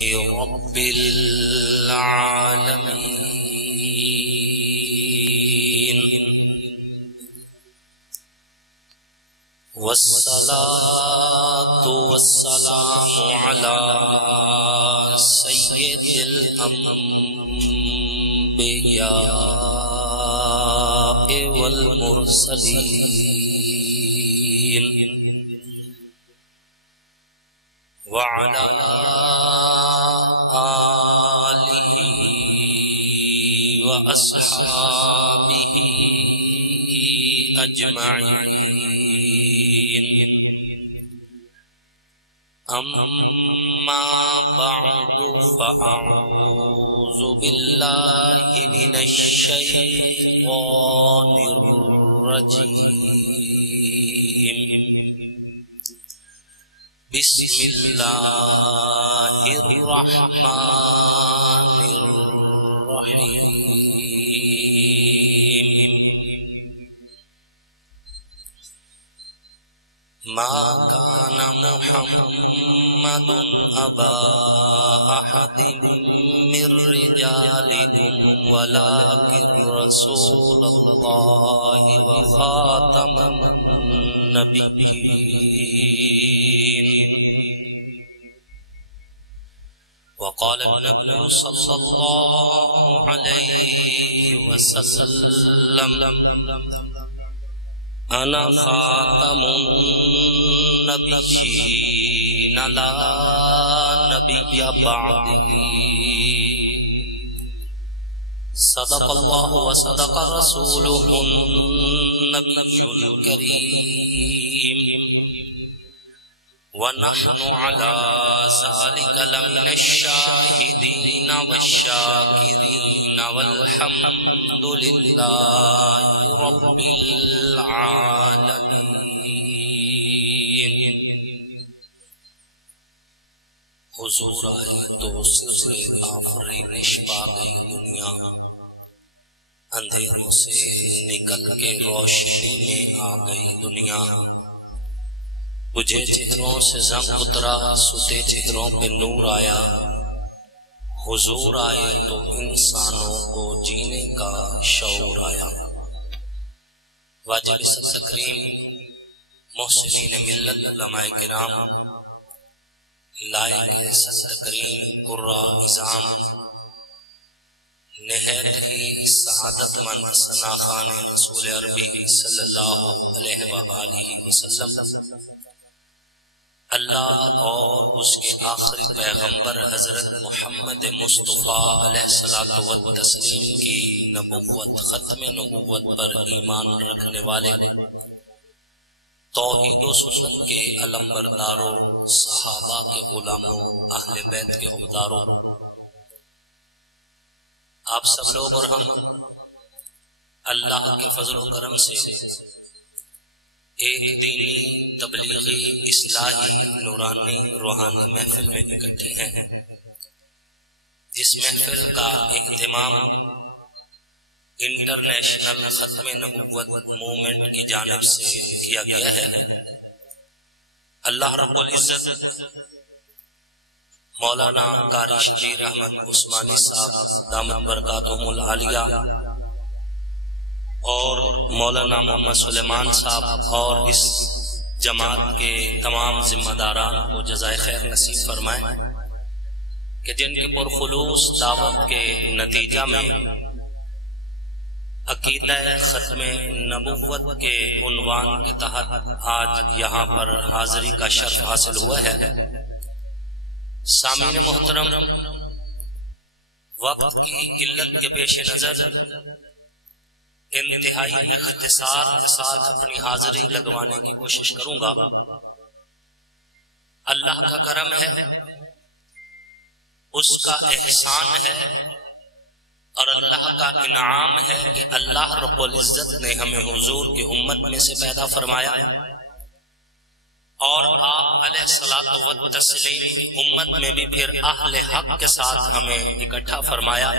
رب العالمين والصلاة والسلام على سيد الأنبياء والمرسلين وعلى آله وأصحابه أجمعين أما بعد فأعوذ بالله من الشيطان الرجيم بسم الله الرحمن الرحيم ما كان محمد أبا أحد من رجالكم ولكن رسول الله وخاتم النبيين وقال النبي صلى الله عليه وسلم أنا خاتم النبيين لا نبي بعده صدق الله وصدق رسوله النبي الكريم ونحن على ذلك لمن الشاهدين والشاكرين والحمد لله رب العالمين حضور آئے تو سر آفرینش پا گئی دنیا اندھیروں سے نکل کے روشنی میں آ گئی دنیا بجھے چہروں سے زنگ اترا ستے چہروں پہ نور آیا حضور آئے تو انسانوں کو جینے کا شعور آیا واجب صد تکریم محسنین ملت علماء کرام لائق صد تکریم قرہ عظام نہایت ہی سعادت مند ثناخان رسول عربی صلی اللہ علیہ وآلہ وسلم اللہ اور اس کے آخری پیغمبر حضرت محمد مصطفیٰ علیہ الصلوۃ والتسلیم کی نبوت ختم نبوت پر ایمان رکھنے والے توحید و سنت کے علمبرداروں صحابہ کے غلاموں اہل بیت کے حقداروں آپ سب لوگ اور ہم اللہ کے فضل و کرم سے ایک دینی تبلیغی اصلاحی نورانی روحانی محفل میں اکٹھے ہیں جس محفل کا اہتمام انٹرنیشنل ختم نبوت موومنٹ کی جانب سے کیا گیا ہے اللہ رب العزت مولانا قاری شبیر احمد عثمانی صاحب دامت برکاتہم العالیہ اور مولانا محمد سلیمان صاحب اور اس جماعت کے تمام ذمہ داران کو جزائے خیر نصیب فرمائیں کہ جن کے پرخلوص دعوت کے نتیجہ میں عقیدہ ختم نبوت کے عنوان کے تحت آج یہاں پر حاضری کا شرف حاصل ہوا ہے سامعین محترم وقت کی قلت کے پیش نظر انتہائی اختصار کے ساتھ اپنی حاضری لگوانے کی کوشش کروں گا اللہ کا کرم ہے اس کا احسان ہے اور اللہ کا انعام ہے کہ اللہ رب العزت نے ہمیں حضور کی امت میں سے پیدا فرمایا اور آپ علیہ الصلوۃ والتسلیم کی امت میں بھی پھر اہل حق کے ساتھ ہمیں اکٹھا فرمایا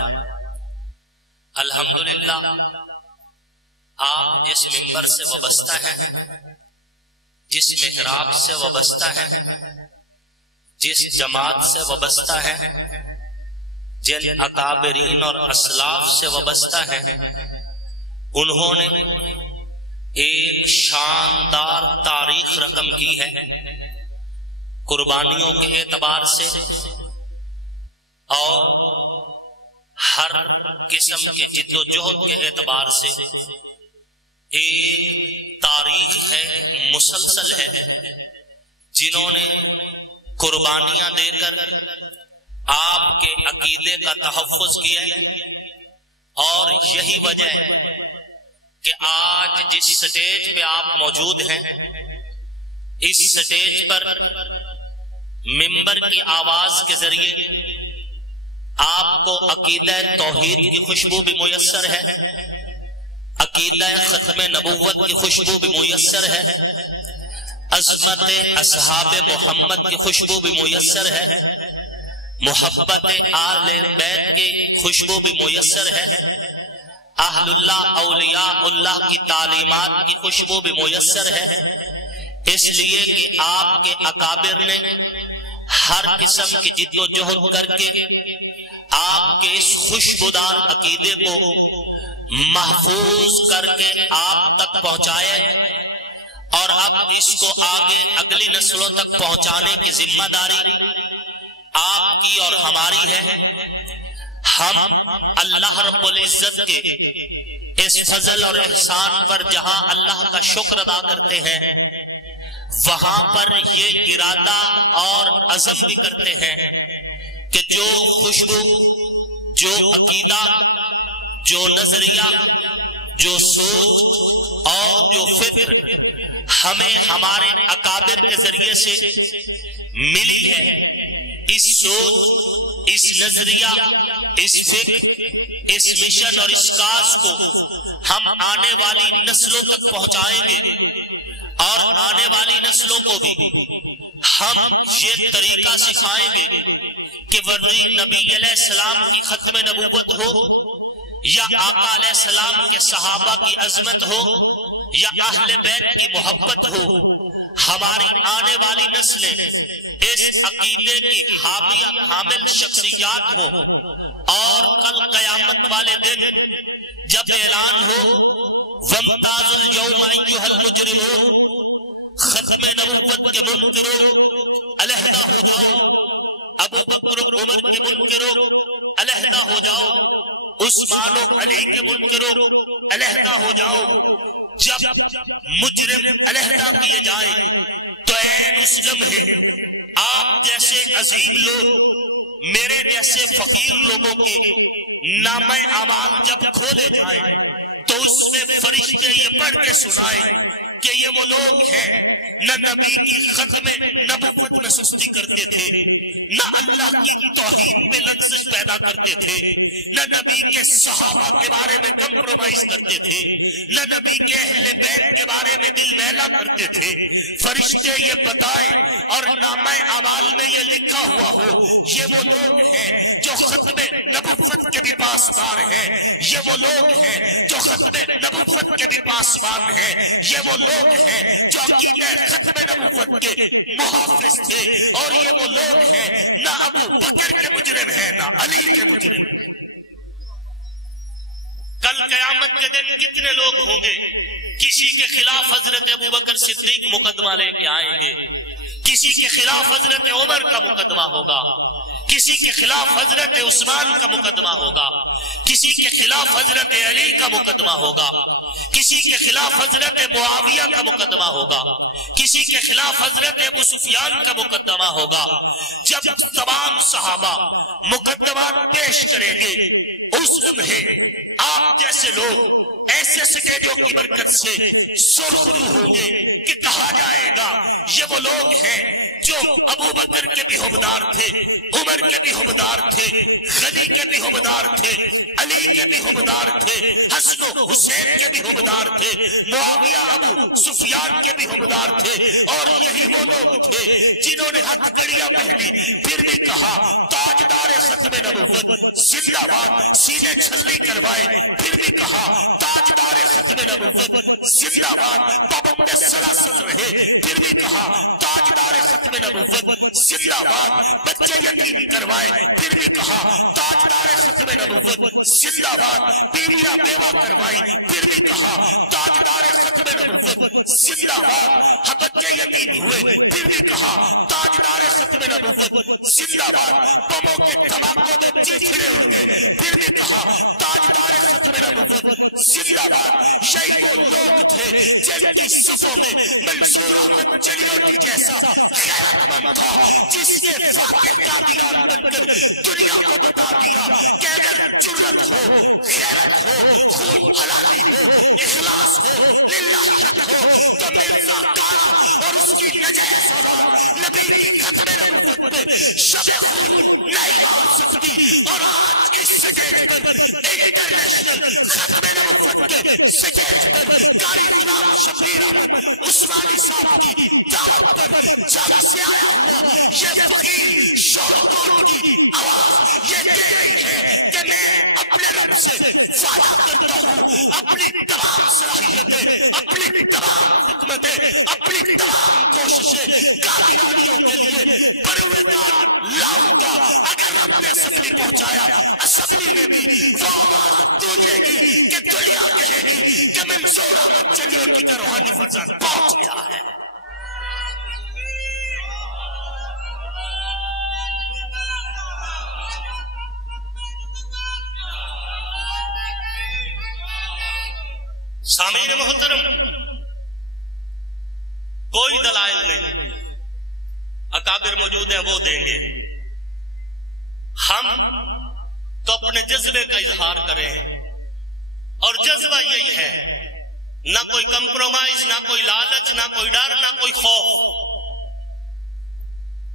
الحمدللہ آپ جس منبر سے وابستہ ہیں، جس محراب سے وابستہ ہیں، جس جماعت سے وابستہ ہیں، جن اکابرین اور اسلاف سے وابستہ ہیں، انہوں نے ایک شاندار تاریخ رقم کی ہے قربانیوں کے اعتبار سے، اور ہر قسم کے جد و جہد کے اعتبار سے ایک تاریخ ہے، مسلسل ہے، جنہوں نے قربانیاں دے کر آپ کے عقیدے کا تحفظ کیا ہے۔ اور یہی وجہ ہے کہ آج جس سٹیج پہ آپ موجود ہیں، اس سٹیج پر منبر کی آواز کے ذریعے آپ کو عقیدہ توحید کی خوشبو بھی میسر ہے، عقیدہ ختم نبوت کی خوشبو بھی میسر ہے، عظمت اصحاب محمد کی خوشبو بھی میسر ہے، محبت آل بیت کی خوشبو بھی میسر ہے، اہل اللہ اولیاء اللہ کی تعلیمات کی خوشبو بھی میسر ہے، اس لیے کہ آپ کے اکابر نے ہر قسم کی جد و جہد کر کے آپ کے اس خوشبودار عقیدے کو محفوظ کر کے آپ تک پہنچائے، اور اب اس کو آگے اگلی نسلوں تک پہنچانے کی ذمہ داری آپ کی اور ہماری ہے۔ ہم اللہ رب العزت کے اس فضل اور احسان پر جہاں اللہ کا شکر ادا کرتے ہیں، وہاں پر یہ ارادہ اور عزم بھی کرتے ہیں کہ جو خوشبو، جو عقیدہ، جو نظریہ، جو سوچ اور جو فکر ہمیں ہمارے اکابر کے ذریعے سے ملی ہے، اس سوچ، اس نظریہ، اس فکر، اس مشن اور اس کاز کو ہم آنے والی نسلوں تک پہنچائیں گے، اور آنے والی نسلوں کو بھی ہم یہ طریقہ سکھائیں گے کہ نبی علیہ السلام کی ختم نبوت ہو، یا آقا علیہ السلام کے صحابہ کی عظمت ہو، یا اہل بیت کی محبت ہو، ہماری آنے والی نسلیں اس عقیدے کی حامل شخصیات ہوں، اور کل قیامت والے دن جب اعلان ہو وَامْتَازُ الْيَوْمَ أَيُّهَا الْمُجْرِمُونَ، ختم نبوت کے منکرو علیحدہ ہو جاؤ، ابو بکر و عمر کے منکرو علیحدہ ہو جاؤ، عثمان و علی کے منکرو علیحدہ ہو جاؤ۔ جب مجرم علیحدہ کیے جائیں تو عین اس لمحے آپ جیسے عظیم لوگ، میرے جیسے فقیر لوگوں کے نامہ اعمال جب کھولے جائیں تو اس میں فرشتے یہ پڑھ کے سنائیں کہ یہ وہ لوگ ہیں نہ نبی کی ختم نبوت میں سستی کرتے تھے، نہ اللہ کی توحید پہ لغزش پیدا کرتے تھے، نہ نبی کے صحابہ کے بارے میں کمپرومائز کرتے تھے، نہ نبی کے اہل بیت کے بارے میں دل میلا کرتے تھے۔ فرشتے یہ بتائیں اور نامہ اعمال میں یہ لکھا ہوا ہو، یہ وہ لوگ ہیں جو ختم نبوت کے بھی پاسدار ہیں، یہ وہ لوگ ہیں جو ختم نبوت کے بھی پاسبان ہیں، یہ وہ لوگ ہیں جو عقیدہ ختم نبوت کے محافظ تھے، اور یہ وہ لوگ ہیں نہ ابو بکر کے مجرم ہیں نہ علی کے مجرم ہیں۔ کل قیامت کے دن کتنے لوگ ہوں گے کسی کے خلاف حضرت ابو بکر صدیق مقدمہ لے کے آئیں گے، کسی کے خلاف حضرت عمر کا مقدمہ ہوگا، کسی کے خلاف حضرت عثمان کا مقدمہ ہوگا، کسی کے خلاف حضرت علی کا مقدمہ ہوگا، کسی کے خلاف حضرت معاویہ کا مقدمہ ہوگا، کسی کے خلاف حضرت ابو سفیان کا مقدمہ ہوگا۔ جب تمام صحابہ مقدمات پیش کریں گے، اس لمحے آپ جیسے لوگ ایسے سٹیجوں کی برکت سے سرخرو ہوں گے کہ کہا جائے گا یہ وہ لوگ ہیں جو ابو بکر کے بھی حبدار تھے، عمر کے بھی حبدار تھے، غنی کے بھی حبدار تھے، علی کے بھی حبدار تھے، حسن و حسین کے بھی حبدار تھے، معاویہ ابو سفیان کے بھی حبدار تھے، اور یہی وہ لوگ تھے جنہوں نے ہتھ کڑیاں پہنی پھر بھی کہا تاجدار ختم نبوت زندہ باد، سینے چھلنی کروائے پھر بھی کہا تاجدار ختم نبوت زندہ باد، پابند سلاسل رہے پھر بھی کہا تاجدار ختم نبوت زندہ باد، بچے یتیم کروائے پھر بھی کہا تاجدار ختم نبوت زندہ باد، بیویاں بیوہ کروائی پھر بھی کہا تاجدار ختم نبوت زندہ باد، بچے یتیم ہوئے پھر بھی کہا تاجدار ختم نبوت زندہ باد، بموں کے دھماکوں میں چیخڑے اڑ گئے پھر بھی کہا تاجدار ختم نبوت زندہ باد۔ یہی وہ لوگ تھے جن کی صفوں میں منصور احمد چلیوٹی جیسا غیرت مند تھا، جس نے واقع قادیان بن کر دنیا کو بتا دیا کہ اگر جرت ہو، غیرت ہو، خون حلالی ہو، اخلاص ہو، للہیت ہو تو مرزا کارا اور اس کی نجائز اولاد نبی کی ختم نبوت پہ شب خون نہیں مار سکتی۔ اور آج اس سٹیج پر انٹرنیشنل ختم نبوت کے سٹیج پر قاری غلام شبیر احمد عثمانی صاحب کی دعوت پر جنگ سے آیا ہوا یہ فقیر شورکوٹ کی آواز یہ کہہ رہی ہے کہ میں اپنے رب سے وعدہ کرتا ہوں اپنی تمام صلاحیتیں، اپنی تمام حکمتیں، اپنی تمام کوششیں قادیانیوں کے لیے بروئے کار لاؤں گا۔ اگر رب نے اسمبلی پہنچایا، اسمبلی میں بھی وہ آواز گونجے گی کہ دنیا کہے گی کہ منصور احمد چلیوٹی کا روحانی فرزند پہنچ گیا ہے۔ سامعین محترم، کوئی دلائل نہیں، اکابر موجود ہیں وہ دیں گے، ہم تو اپنے جذبے کا اظہار کریں، اور جذبہ یہی ہے، نہ کوئی کمپرومائز، نہ کوئی لالچ، نہ کوئی ڈر، نہ کوئی خوف۔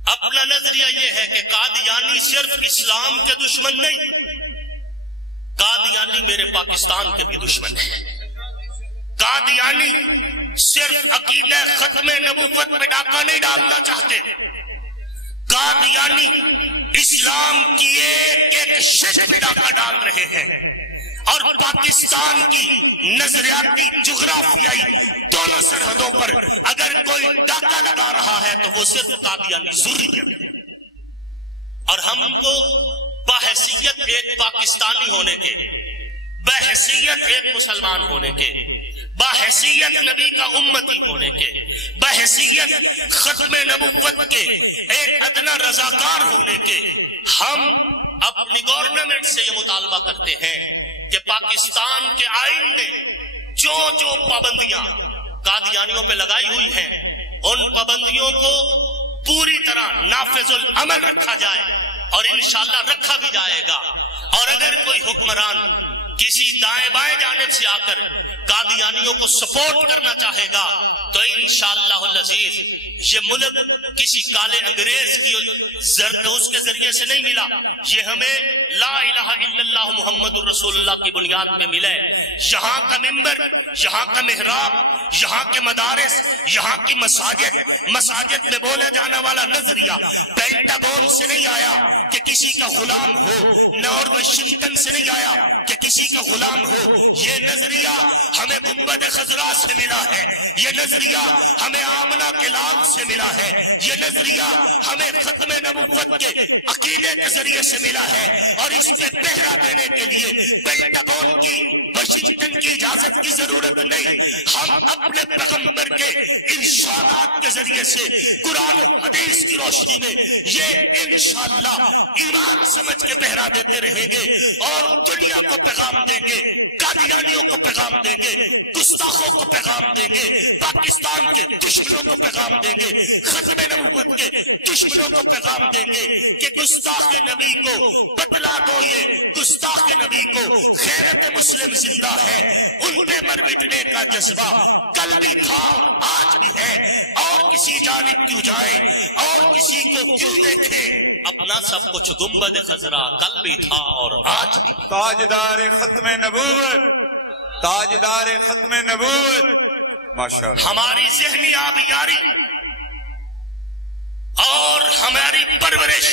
اپنا نظریہ یہ ہے کہ قادیانی صرف اسلام کے دشمن نہیں، قادیانی میرے پاکستان کے بھی دشمن ہیں۔ قادیانی صرف عقیدہ ختم نبوت پہ ڈاکہ نہیں ڈالنا چاہتے، قادیانی اسلام کی ایک ایک شک پہ ڈاکہ ڈال رہے ہیں، اور پاکستان کی نظریاتی جغرافیائی دونوں سرحدوں پر اگر کوئی ڈاکہ لگا رہا ہے تو وہ صرف قادیانی ضروریت ہے۔ اور ہم کو بحیثیت ایک پاکستانی ہونے کے، بحیثیت ایک مسلمان ہونے کے، بحیثیت نبی کا امتی ہونے کے، بحیثیت ختم نبوت کے ایک ادنا رضاکار ہونے کے، ہم اپنی گورنمنٹ سے یہ مطالبہ کرتے ہیں کہ پاکستان کے آئین نے جو جو پابندیاں قادیانیوں پہ لگائی ہوئی ہیں ان پابندیوں کو پوری طرح نافذ العمل رکھا جائے، اور انشاءاللہ رکھا بھی جائے گا۔ اور اگر کوئی حکمران کسی دائیں بائیں جانب سے آ کر قادیانیوں کو سپورٹ کرنا چاہے گا تو انشاءاللہ العزیز یہ ملک کسی کالے انگریز کی اس کے ذریعے سے نہیں ملا، یہ ہمیں لا الہ الا اللہ محمد الرسول اللہ کی بنیاد پہ ملا ہے۔ یہاں کا منبر، یہاں کا محراب، یہاں کے مدارس، یہاں کی مساجد میں بولا جانا والا نظریہ پینٹاگون سے نہیں آیا کہ کسی کا غلام ہو، نہ اور واشنگٹن سے نہیں آیا کہ کسی کا غلام ہو، یہ نظریہ ہمیں گنبد خضرا سے ملا ہے، یہ نظریہ ہمیں آمنہ کے لال سے ملا ہے، یہ نظریہ ہمیں ختم نبوت کے عقیدے کے ذریعے سے ملا ہے، اور اس پہ پہرا دینے کے لیے پینٹاگون کی، واشنگٹن کی اجازت کی ضرورت نہیں۔ ہم اپنے پیغمبر کے ارشادات کے ذریعے سے قرآن و حدیث کی روشنی میں یہ انشاءاللہ ایمان سمجھ کے پہرا دیتے رہیں گے، اور دنیا کو پیغام دیں گے، قادیانیوں کو پیغام دیں گے، گستاخوں کو پیغام دیں گے، پاکستان کے دشمنوں کو پیغام دیں گے، ختم نبوت کے دشمنوں کو پیغام دیں گے کہ گستاخ نبی کو بتلا دو، یہ گستاخ نبی کو غیرت مسلم زندہ ہے، ان پہ مر مٹنے کا جذبہ کل بھی تھا اور آج بھی ہے، اور کسی جانب کیوں جائیں اور کسی کو کیوں دیکھیں، اپنا سب کچھ گنبد خضرا کل بھی تھا اور آج بھی۔ تاجدار ختم نبوت، تاجدار ختم نبوت، ماشاءاللہ۔ ہماری ذہنی آبیاری اور ہماری پرورش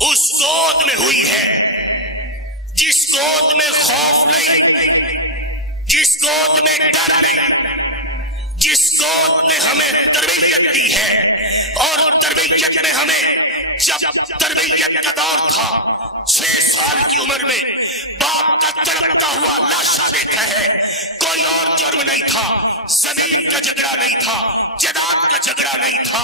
اس گود میں ہوئی ہے جس گود میں خوف نہیں، جس گود میں ڈر نہیں، جس گود نے ہمیں تربیت دی ہے، اور تربیت میں ہمیں جب تربیت کا دور تھا 6 سال کی عمر میں باپ کا تڑپتا ہوا لاشا دیکھا ہے، کوئی اور جرم نہیں تھا، زمین کا جھگڑا نہیں تھا، جائیداد کا جھگڑا نہیں تھا،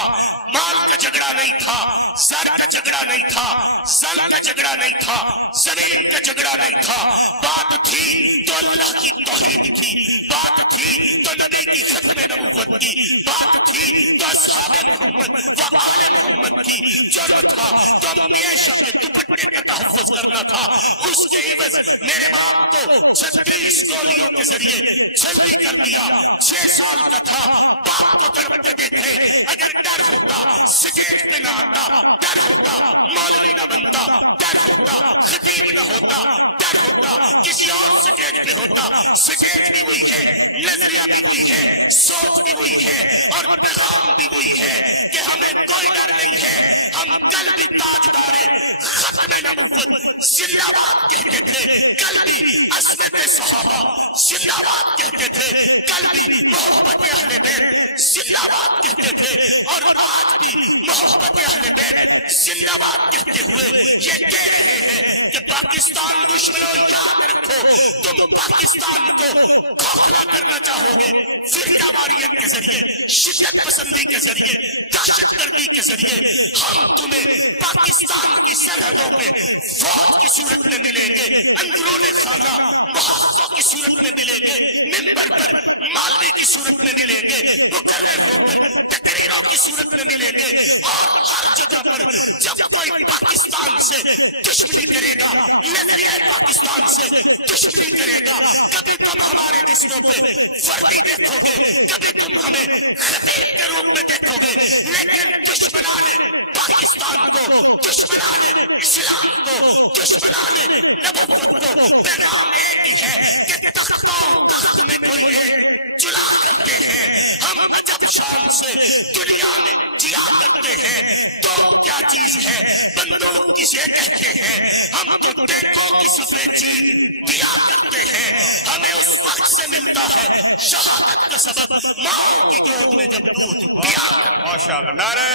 مال کا جھگڑا نہیں تھا، زر کا جھگڑا نہیں تھا، زل کا جھگڑا نہیں تھا، زمین کا جھگڑا نہیں تھا، بات تھی تو اللہ کی توحید کی، بات تھی تو نبی کی ختم نبوت کی، بات تھی تو اصحاب محمد و آل محمد کی، جرم تھا تو ہمیشہ کے دوپٹے کا تحفظ کرنا تھا، اس کے عوض میرے باپ کو 36 گولیوں کے ذریعے چھلنی کر دیا، 6 سال کا تھا، باپ کو تڑپتے دیکھے، اگر ڈر ہوتا سٹیج پہ نہ آتا، ڈر ہوتا مولوی نہ بنتا، ڈر ہوتا خطیب نہ ہوتا، ڈر ہوتا کسی اور سٹیج پہ ہوتا، سٹیج بھی وہی ہے، نظریہ بھی وہی ہے، سوچ بھی وہی ہے، اور پیغام بھی وہی ہے کہ ہمیں کوئی ڈر نہیں ہے، ہم کل بھی تاجدار ختم نبوت زندہ باد کہتے تھے، کل بھی عصمت صحابہ زندہ باد کہتے تھے، کل بھی محبت اہل بیت زندہ باد کہتے تھے، اور آج بھی محبت اہل بیت زندہ باد کہتے ہوئے یہ کہہ رہے ہیں کہ پاکستان دشمنوں یاد رکھو، تم پاکستان کو کھوکھلا کرنا چاہو گے فرقہ واریت کے ذریعے، شدت پسندی کے ذریعے، دہشت گردی کے ذریعے، ہم تمہیں پاکستان کی سرحدوں پہ فوج کی صورت میں ملیں گے، اندرون خانہ محافظوں کی صورت میں ملیں گے، منبر پر مالوی کی صورت میں ملیں گے، مقرر ہو کر تقریروں کی صورت میں ملیں گے، اور ہر جگہ پر جب کوئی پاکستان سے دشمنی کرے گا، نظریہ پاکستان سے دشمنی کرے گا، کبھی تم ہمارے جسموں پہ وردی دیکھو گے، کبھی تم ہمیں خطیب کے روپ میں دیکھو گے، لیکن دشمنان پاکستان کو، دشمنان اسلام کو، دشمنان نبوت کو پیغام ایک ہی ہے کہ تختوں تخت میں کوئی ایک چلا کرتے ہیں، ہم عجب شان سے دنیا میں جیا کرتے ہیں، تو کیا چیز ہے بندوق کسے کہتے ہیں، ہم تو ٹینکوں کی سفید چیز دیا کرتے ہیں، ہمیں اس وقت سے ملتا ہے شہادت کا سبق ماؤں کی گود میں جب دودھ دیا کرتے ہیں۔ ماشاءاللہ، نعرہ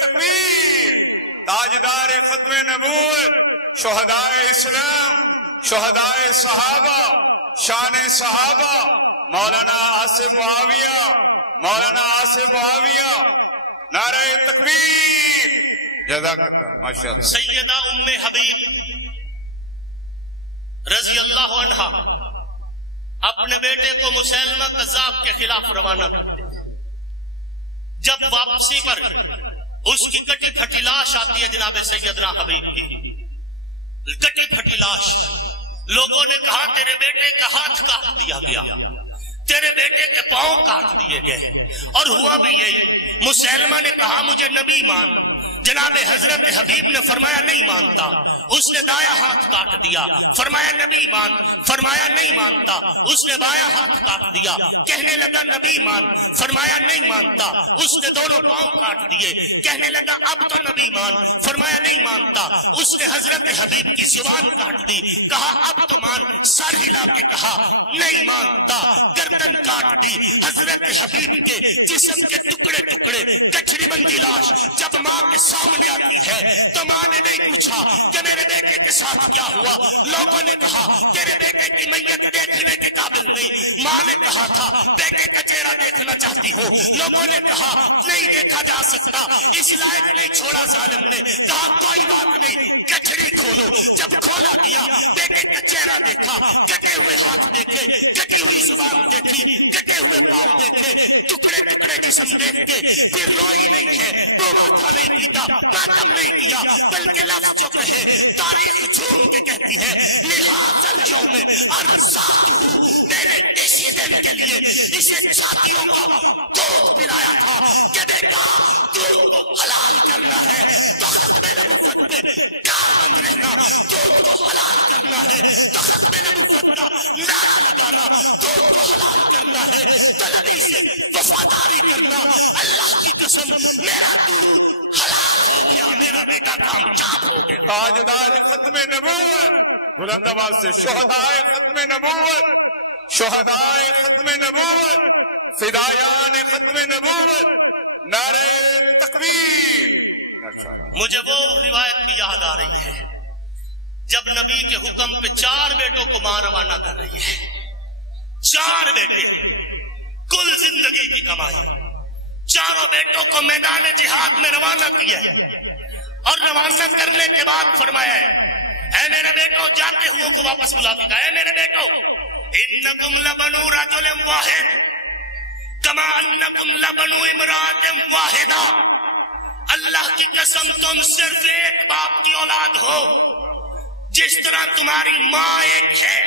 تکبیر، تاجدار ختم نبوت، شہدائے اسلام، شہدائے صحابہ، شان صحابہ، مولانا عاصم معاویہ، مولانا عاصم معاویہ، نعرہ تکبیر، جزاک اللہ، ماشاءاللہ۔ سیدہ ام حبیب رضی اللہ عنہ اپنے بیٹے کو مسیلمہ کذاب کے خلاف روانہ کرتے ہیں، جب واپسی پر اس کی کٹی پھٹی لاش آتی ہے جناب سیدنا حبیب کی، کٹی پھٹی لاش، لوگوں نے کہا تیرے بیٹے کا ہاتھ کاٹ دیا گیا، تیرے بیٹے کے پاؤں کاٹ دیے گئے، اور ہوا بھی یہی، مسیلمہ نے کہا مجھے نبی مان، جناب حضرت حبیب نے فرمایا نہیں مانتا، اس نے دایاں ہاتھ کاٹ دیا، فرمایا نبی مان، فرمایا نہیں مانتا، اس نے بایاں ہاتھ کاٹ دیا، کہنے لگا نبی مان، فرمایا نہیں مانتا، اس نے دونوں پاؤں کاٹ دیے، کہنے لگا اب تو نبی مان، فرمایا نہیں مانتا، اس نے حضرت حبیب کی زبان کاٹ دی، کہا اب تو مان، سر ہلا کے کہا نہیں مانتا، گردن کاٹ دی، حضرت حبیب کے جسم کے ٹکڑے ٹکڑے، گٹھڑی بندی لاش جب ماں کے سامنے آتی ہے تو ماں نے نہیں پوچھا کہ میرے بیٹے کے ساتھ کیا ہوا، لوگوں نے کہا تیرے بیٹے کی میت دیکھنے کے قابل نہیں، ماں نے کہا تھا بیٹے کا چہرہ دیکھنا چاہتی ہو، لوگوں نے کہا نہیں دیکھا جا سکتا، اس لائق نہیں چھوڑا، ظالم نے کہا کوئی بات نہیں، گٹھڑی کھولو، جب کھولا گیا بیٹے کا چہرہ دیکھا، کٹے ہوئے ہاتھ دیکھے، کٹی ہوئی زبان دیکھی، کٹے ہوئے پاؤں دیکھے، ٹکڑے ٹکڑے جسم دیکھ کے پھر روئی نہیں ہے، وہ ماتھا نہیں پیتا، ماتم نہیں کیا، بلکہ لفظ جو کہے تاریخ جھوم کے کہتی ہے لہٰذا اليوم ارزاقہ، میں نے اسی دن کے لیے اسے چھاتیوں کا دودھ پلایا تھا کہ بیٹا دودھ کو حلال کرنا ہے تو ختم نبوت پہ کاربند رہنا، دودھ کو حلال کرنا ہے تو ختم نبوت کا نعرہ لگانا، دودھ کو حلال کرنا ہے تو نبی سے وفاداری کرنا۔ اللہ کی قسم میرا دودھ حلال ہو گیا، میرا بیٹا کامیاب ہو گیا۔ تاجدار ختم نبوت، بلند آواز سے شہدائے ختم نبوت، شہدائے ختم نبوت، فدایان ختم نبوت، نعرہ تکبیر۔ مجھے وہ روایت بھی یاد آ رہی ہے جب نبی کے حکم پہ 4 بیٹوں کو ماں روانہ کر رہی ہے، 4 بیٹے، کل زندگی کی کمائی، 4 بیٹوں کو میدان جہاد میں روانہ کیا ہے، اور روانہ کرنے کے بعد فرمایا ہے اے میرے بیٹو، جاتے ہوئے کو واپس بلا کے کہا اے میرے بیٹو انکم لبنو رجل واحد کما انکم لبنو امرات واحدہ، اللہ کی قسم تم صرف ایک باپ کی اولاد ہو، جس طرح تمہاری ماں ایک ہے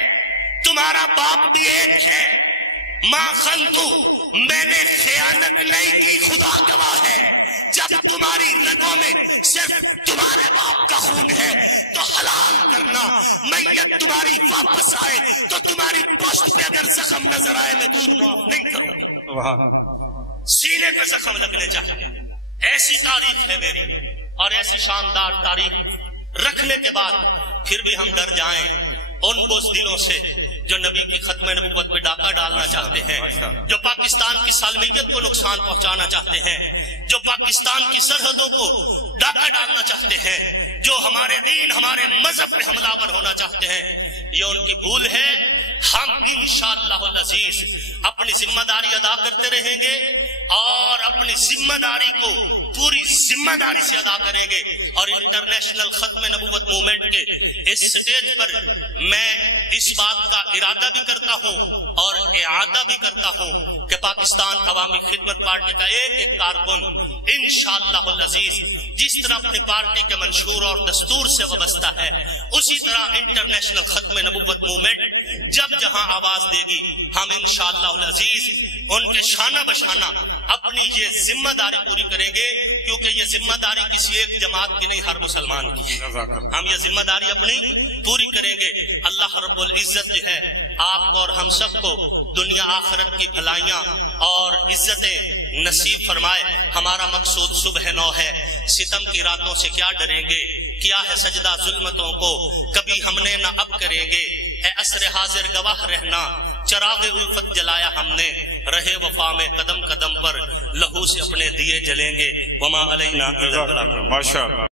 تمہارا باپ بھی ایک ہے۔ ماں خنتو، میں نے خیانت نہیں کی، خدا گواہ ہے، جب تمہاری رگوں میں صرف تمہارے باپ کا خون ہے تو حلال کرنا، میت تمہاری واپس آئے تو تمہاری پشت پہ اگر زخم نظر آئے میں دودھ معاف نہیں کروں گا۔ سینے پہ زخم لگنے چاہیے۔ ایسی تاریخ ہے میری، اور ایسی شاندار تاریخ رکھنے کے بعد پھر بھی ہم ڈر جائیں ان بزدلوں سے جو نبی کی ختم نبوت پہ ڈاکہ ڈالنا چاہتے ہیں، جو پاکستان کی سالمیت کو نقصان پہنچانا چاہتے ہیں، جو پاکستان کی سرحدوں کو ڈاکہ ڈالنا چاہتے ہیں، جو ہمارے دین ہمارے مذہب پہ حملہ آور ہونا چاہتے ہیں، یہ ان کی بھول ہے۔ ہم انشاءاللہ العزیز اپنی ذمہ داری ادا کرتے رہیں گے اور اپنی ذمہ داری کو پوری ذمہ داری سے ادا کریں گے، اور انٹرنیشنل ختم نبوت موومنٹ کے اس سٹیج پر میں اس بات کا ارادہ بھی کرتا ہوں اور اعادہ بھی کرتا ہوں کہ پاکستان عوامی خدمت پارٹی کا ایک ایک کارکن انشاءاللہ العزیز جس طرح اپنی پارٹی کے منشور اور دستور سے وابستہ ہے، اسی طرح انٹرنیشنل ختم نبوت موومنٹ جب جہاں آواز دے گی ہم انشاءاللہ العزیز ان کے شانہ بشانہ اپنی یہ ذمہ داری پوری کریں گے، کیونکہ یہ ذمہ داری کسی ایک جماعت کی نہیں، ہر مسلمان کی ہے۔ ہم یہ ذمہ داری اپنی پوری کریں گے۔ اللہ رب العزت جو ہے آپ کو اور ہم سب کو دنیا آخرت کی بھلائیاں اور عزتیں نصیب فرمائے۔ ہمارا مقصود صبح نو ہے، ستم کی راتوں سے کیا ڈریں گے، کیا ہے سجدہ ظلمتوں کو کبھی ہم نے نہ اب کریں گے، اے عصر حاضر گواہ رہنا، چراغ الفت جلایا ہم نے، رہے وفا میں قدم قدم پر لہو سے اپنے دیے جلیں گے، وما علینا الا البلاغ۔ ماشاءاللہ۔